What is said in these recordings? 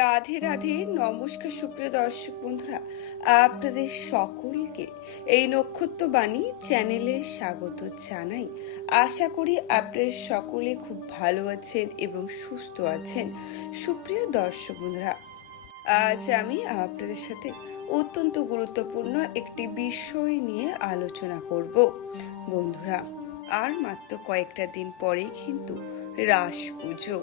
রাধে রাধে, নমস্কার সুপ্রিয় দর্শক বন্ধুরা, আপনাদের সকলকে এই নক্ষত্র বাণী চ্যানেলে স্বাগত জানাই। আশা করি আপনারা সকলে খুব ভালো আছেন এবং সুস্থ আছেন। সুপ্রিয় দর্শক বন্ধুরা, আজ আমি আপনাদের সাথে অত্যন্ত গুরুত্বপূর্ণ একটি বিষয় নিয়ে আলোচনা করব। বন্ধুরা, আর মাত্র কয়েকটা দিন পরেই কিন্তু রাস পুজো।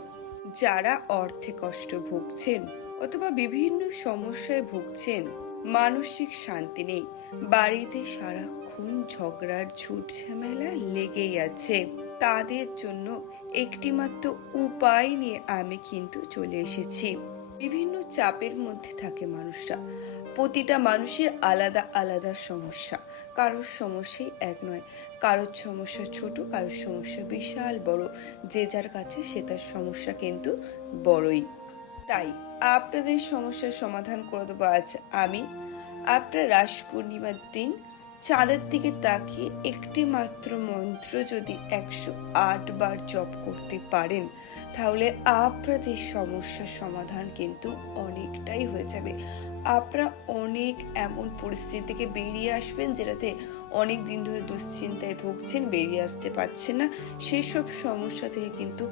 যারা অর্থে কষ্ট ভুগছেন অথবা বিভিন্ন সমস্যায় ভুগছেন, মানসিক শান্তি নেই। বাড়িতে সারাক্ষণ ঝগড়ার ঝুট ঝামেলা লেগেই আছে। তাদের জন্য একটিমাত্র উপায় নিয়ে আমি কিন্তু চলে এসেছি। বিভিন্ন চাপের মধ্যে থাকে মানুষরা। প্রতিটা মানুষের আলাদা আলাদা সমস্যা। কারোর সমস্যাই এক নয়, কারোর সমস্যা ছোট, কারোর সমস্যা বিশাল, বড়। যে যার কাছে সে তার সমস্যা কিন্তু বড়ই। তাই আপনাদের সমস্যার সমাধান করে দেবো আজ আমি। আপনার রাস পূর্ণিমার দিন চাঁদের দিকে তাকিয়ে একটি মাত্র মন্ত্র যদি একশো আট বার জপ করতে পারেন, তাহলে আপনাদের সমস্যার সমাধান কিন্তু অনেকটাই হয়ে যাবে। আপনারা অনেক এমন পরিস্থিতি থেকে বেরিয়ে আসবেন যেটাতে অনেক দিন ধরে দুশ্চিন্তায় ভুগছেন, বেরিয়ে আসতে পারছেন না। সেসব সমস্যা থেকে কিন্তু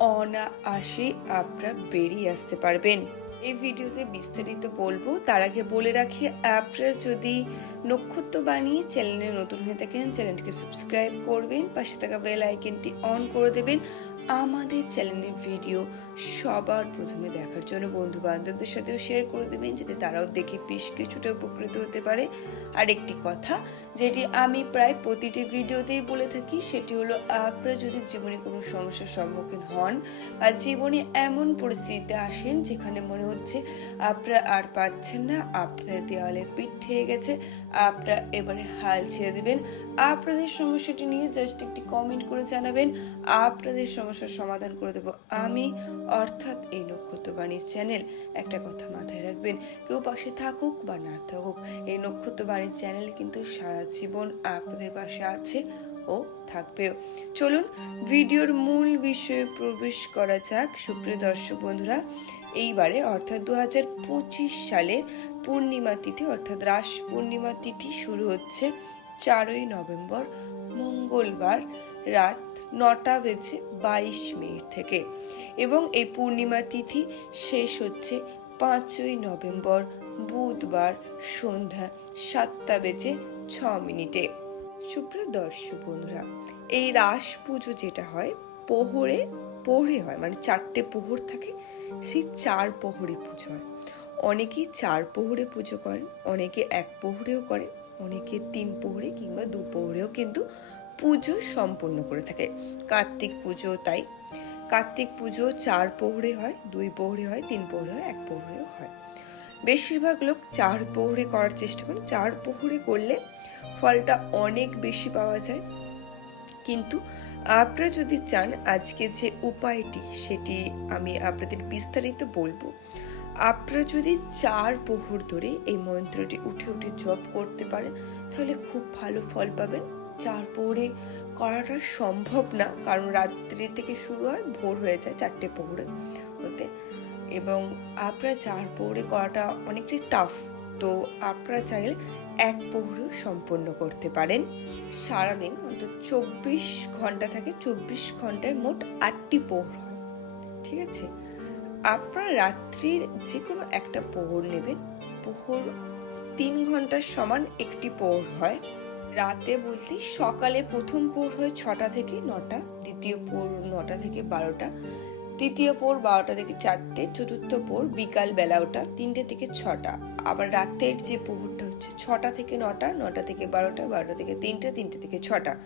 অনায়াসেই আপনারা বেরিয়ে আসতে পারবেন। এই ভিডিওতে বিস্তারিত বলব। তার আগে বলে রাখি আপনারা যদি নক্ষত্র বানিয়ে চ্যানেলে নতুন হয়ে থাকেন, চ্যানেলটিকে সাবস্ক্রাইব করবেন, পাশে থাকা বেল আইকনটি অন করে দেবেন। আমাদের চ্যানেলের ভিডিও সবার প্রথমে দেখার জন্য বন্ধু বান্ধবদের সাথেও শেয়ার করে দেবেন, যাতে তারাও দেখে বেশ কিছুটা উপকৃত হতে পারে। আর একটি কথা, যেটি আমি প্রায় প্রতিটি ভিডিওতেই বলে থাকি, সেটি হলো আপনারা যদি জীবনে কোনো সমস্যার সম্মুখীন হন বা জীবনে এমন পরিস্থিতিতে আসেন যেখানে মনে হচ্ছে, আপনারা আর পাচ্ছেন না। আপনাদের দেওয়ালে পিঠ ঠেয়ে গেছে। আপনারা এবারে হাল ছেড়ে দেবেন। আপনাদের সমস্যাটি নিয়ে জাস্ট একটি কমেন্ট করে জানাবেন। আপনাদের সমস্যার সমাধান করে দেবো আমি। অর্থাৎ এই নক্ষত্রবাণীর চ্যানেল একটা কথা মাথায় রাখবেন। কেউ পাশে থাকুক বা না থাকুক, এই নক্ষত্রবাণীর চ্যানেল কিন্তু সারা জীবন আপনাদের পাশে আছে। ও থাকবেও। চলুন, ভিডিওর মূল বিষয়ে প্রবেশ করা যাক। সুপ্রিয় দর্শক বন্ধুরা, এইবারে অর্থাৎ দু হাজার পঁচিশ সালের পূর্ণিমা তিথি, অর্থাৎ রাস পূর্ণিমা তিথি শুরু হচ্ছে চারই নভেম্বর, মঙ্গলবার রাত নটা বেজে বাইশ মিনিট থেকে। এবং এই পূর্ণিমা তিথি শেষ হচ্ছে পাঁচই নভেম্বর, বুধবার সন্ধ্যা সাতটা বেজে ছ মিনিটে। সুপ্রিয় দর্শক বন্ধুরা। এই রাস পুজো যেটা হয়, পোহরে পোহরে হয় মানে চারটে পোহর থাকে, সেই চার পোহরে পুজো হয়। অনেকেই চার পোহরে পুজো করেন, অনেকে এক পোহরেও করেন, অনেকে তিন পোহরে কিংবা দু পোহরেও কিন্তু পুজো সম্পন্ন করে থাকে। কার্তিক পুজো তাই। কার্তিক পুজো চার পোহরে হয়, দুই পোহরে হয়, তিন পোহরে হয়, এক পোহরেও হয়। বেশিরভাগ লোক চার পোহরে করার চেষ্টা করেন চার পোহরে করলে ফলটা অনেক বেশি পাওয়া যায়। কিন্তু আপনারা যদি চান আজকে যে উপায়টি, সেটি আমি আপনাদের বিস্তারিত বলব। আপনারা যদি চার পোহর ধরে এই মন্ত্রটি উঠে উঠে জপ করতে পারেন, তাহলে খুব ভালো ফল পাবেন। চার পোহরে করাটা সম্ভব না, কারণ রাত্রি থেকে শুরু হয়, ভোর হয়ে যায় চারটে পোহরে হতে। এবং আপনারা চার পোহরে করাটা অনেকটাই টাফ তো আপনারা চাইলে এক পোহরও সম্পন্ন করতে পারেন। সারাদিন অন্তত চব্বিশ ঘণ্টা থাকে, চব্বিশ ঘন্টায় মোট আটটি পোহর হয়। ঠিক আছে? আপনারা রাত্রির যে কোনো একটা পোহর নেবেন। পোহর তিন ঘণ্টার সমান একটি পোহর হয়। রাতে বলতে সকালে প্রথম পোহর হয় ছটা থেকে নটা, দ্বিতীয় পোহর নটা থেকে বারোটা, তৃতীয় পোহর বারোটা থেকে চারটে, চতুর্থ পোহর বিকাল বেলা ওটা তিনটে থেকে ছটা। আবার রাতের যে পোহরটা হচ্ছে ছটা থেকে নটা নটা থেকে বারোটা বারোটা থেকে তিনটে তিনটে থেকে ছটা।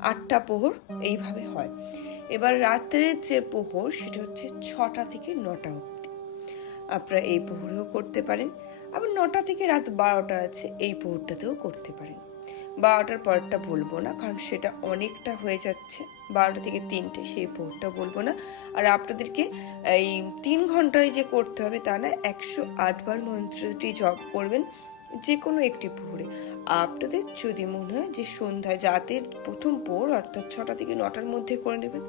আটটা পোহর এইভাবে হয়। এবার রাত্রের যে পোহর, সেটা হচ্ছে ছটা থেকে নটা অবধি। আপনারা এই পোহরেও করতে পারেন। আবার নটা থেকে রাত বারোটা আছে, এই পোহরটাতেও করতে পারেন। বারোটার পরটা বলব না, কারণ সেটা অনেকটা হয়ে যাচ্ছে। বারোটা থেকে তিনটে, সেই পোহরটা বলব না। আর আপনাদেরকে এই তিন ঘন্টায় যে করতে হবে তা না, একশো আটবার মন্ত্রটি জপ করবেন। যে কোনো একটি পোহরে আপনাদের যদি মনে হয় যে সন্ধ্যায় জাতের প্রথম পোহর অর্থাৎ ছটা থেকে নটার মধ্যে করে নেবেন,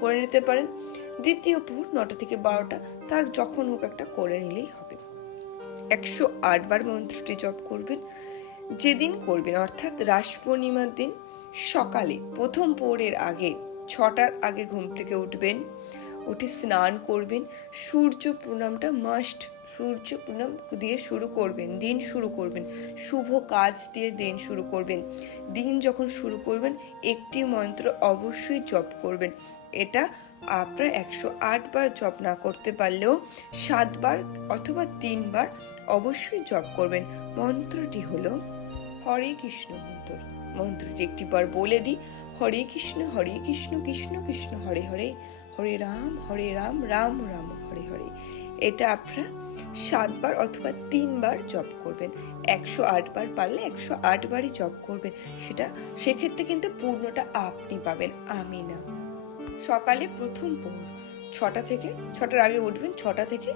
করে নিতে পারেন। দ্বিতীয় প্রহর নটা থেকে বারোটা, তার যখন হোক একটা করে নিলেই হবে। একশো আটবার মন্ত্রটি জপ করবেন। যেদিন করবেন, অর্থাৎ রাস পূর্ণিমার দিন, সকালে প্রথম পোহরের আগে, ছটার আগে ঘুম থেকে উঠবেন। উঠে স্নান করবেন। সূর্য প্রণামটা মাস্ট সূর্য প্রণাম দিয়ে শুরু করবেন, দিন শুরু করবেন। শুভ কাজ দিয়ে দিন শুরু করবেন। দিন যখন শুরু করবেন, একটি মন্ত্র অবশ্যই জপ করবেন। এটা আপনার একশো বার জপ না করতে পারলেও সাতবার অথবা তিনবার অবশ্যই জপ করবেন। মন্ত্রটি হলো, হরে কৃষ্ণ মন্ত্র। মন্ত্রটি একটিবার বলে দিই, হরে কৃষ্ণ হরে কৃষ্ণ কৃষ্ণ কৃষ্ণ, হরে হরে। হরে রাম হরে রাম রাম রাম, হরে হরে। এটা আপনারা সাতবার অথবা তিনবার জপ করবেন। একশো আটবার পারলে একশো আটবারই জপ করবেন। সেটা, সেক্ষেত্রে কিন্তু পূর্ণটা আপনি পাবেন, আমি না। সকালে প্রথম পৌর ছটা থেকে, ছটার আগে উঠবেন, ছটা থেকে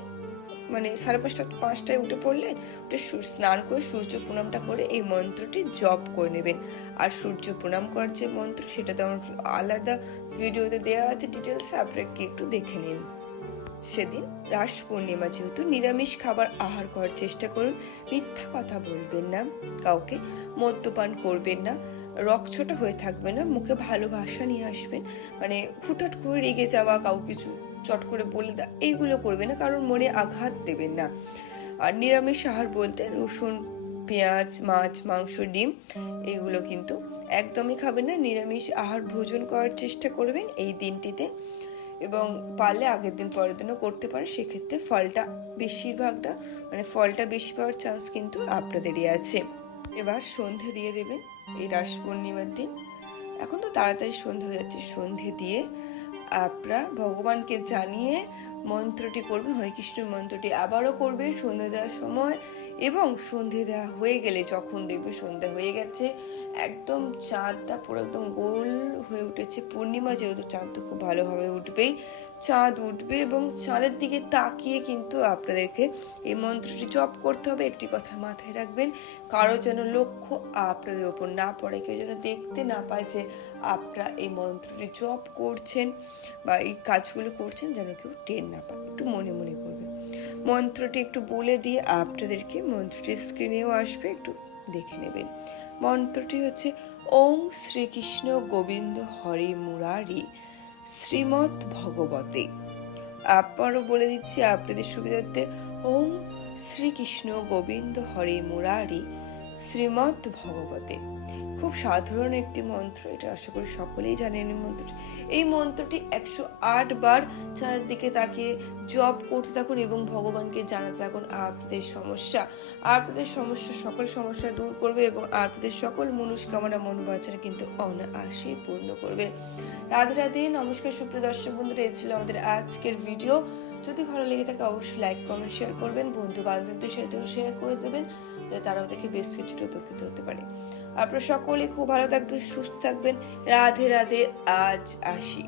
মানে সাড়ে পাঁচটা, পাঁচটায় উঠে পড়লেন উঠে স্নান করে সূর্য প্রণামটা করে এই মন্ত্রটি জপ করে নেবেন। আর সূর্য প্রণাম করার যে মন্ত্র সেটা তো আমার আলাদা ভিডিওতে দেওয়া আছে ডিটেলস আপনারা কি একটু দেখে নিন। সেদিন রাস পূর্ণিমা যেহেতু, নিরামিষ খাবার আহার করার চেষ্টা করুন, মিথ্যা কথা বলবেন না, কাউকে মদ্যপান করবেন না, রকছটা হয়ে থাকবে না, মুখে ভালোবাসা নিয়ে আসবেন মানে হুটহাট করে রেগে যাওয়া কাউ কিছু চট করে বলে দেওয়া এইগুলো করবে না কারণ মনে আঘাত দেবেন না। আর নিরামিষ আহার বলতে রসুন, পেঁয়াজ, মাছ, মাংস, ডিম, এগুলো কিন্তু একদমই খাবেন না। নিরামিষ আহার ভোজন করার চেষ্টা করবেন এই দিনটিতে এবং পারলে আগের দিন পরের দিনও করতে পারেন। সেক্ষেত্রে ফলটা বেশিরভাগটা মানে ফলটা বেশি পাওয়ার চান্স কিন্তু আপনাদেরই আছে। এবার সন্ধে দিয়ে দেবেন এই রাস পূর্ণিমার দিন। এখন তো তাড়াতাড়ি সন্ধে হয়ে যাচ্ছে, সন্ধে দিয়ে আপনারা ভগবানকে জানিয়ে মন্ত্রটি করবেন, হরে কৃষ্ণ মন্ত্রটি আবারও করবেন সন্ধে দেওয়ার সময়। এবং সন্ধে দেওয়া হয়ে গেলে যখন দেখবে সন্ধ্যা হয়ে গেছে, একদম চাঁদটা পুরো একদম গোল হয়ে উঠেছে। পূর্ণিমা যেহেতু চাঁদ তো খুব ভালোভাবে উঠবেই, চাঁদ উঠবে এবং চাঁদের দিকে তাকিয়ে কিন্তু আপনাদেরকে এই মন্ত্রটি জপ করতে হবে। একটি কথা মাথায় রাখবেন, কারও যেন লক্ষ্য আপনাদের ওপর না পড়ে, কেউ যেন দেখতে না পায় যে আপনারা এই মন্ত্রটি জপ করছেন বা এই কাজগুলো করছেন, যেন কেউ টের না পায়। একটু মনে মনে করবেন। মন্ত্রটি একটু বলে দিয়ে আপনাদেরকে মন্ত্রটি স্ক্রিনেও আসবে, একটু দেখে নেবেন। মন্ত্রটি হচ্ছে ওম শ্রীকৃষ্ণ গোবিন্দ হরি মুরারি, শ্রীমৎ ভগবতে। আবারও বলে দিচ্ছি, আপনাদের সুবিধার্থে ওম শ্রীকৃষ্ণ গোবিন্দ হরে মুরারি শ্রীমৎ ভগবতে। খুব সাধারণ একটি মন্ত্র, এটা আশা করি সকলেই জানেন এই মন্ত্রটি। এই মন্ত্রটি একশো আট বার চাঁদের দিকে তাকিয়ে জপ করতে থাকুন এবং ভগবানকে জানাতে থাকুন আপনাদের সমস্যা। আপনাদের সমস্যা সকল সমস্যা দূর করবে এবং আপনাদের সকল মনস্কামনা মনোবাঞ্ছনা কিন্তু অনায়াসে পূর্ণ করবে। রাধে রাধে, নমস্কার সুপ্রিয় দর্শক বন্ধুরা, এই ছিল আমাদের আজকের ভিডিও। যদি ভালো লেগে থাকে, অবশ্যই লাইক কমেন্ট শেয়ার করবেন। বন্ধু বান্ধবদের সাথেও শেয়ার করে দেবেন। যাতে তারাও দেখে বেশ কিছুটা উপকৃত হতে পারে। আপনারা সকলে খুব ভালো থাকবেন, সুস্থ থাকবেন। রাধে রাধে, আজ আসি।